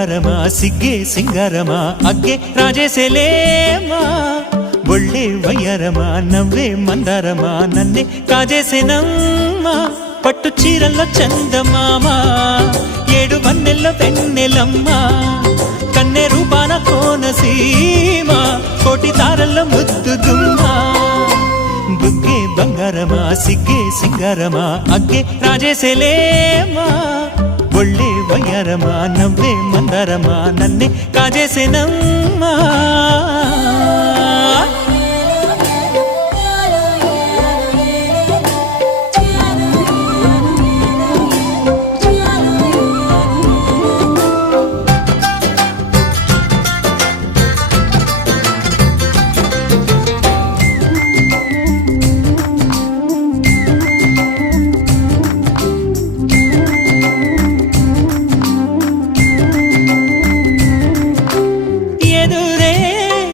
బంగారమా సిగ్గే సింగారమా అగ్గే రాజేసేలేమా ఒళ్ళే వయ్యారమా నవ్వే మందారమా నన్నే కాజేసేనమ్మా పట్టు చీరల్లో చందమామా ఏడు వన్నెల్లో వెన్నెలమ్మా కన్నె రూపాన కోనసీమ కోటి తారల్లో ముద్దుదుమ్మా బుగ్గే బంగారమా సిగ్గే సింగారమా అగ్గే రాజేసేలేమా ఒళ్ళే వయ్యారమా నవ్వే మందారమా నన్నే కాజేసేనమ్మా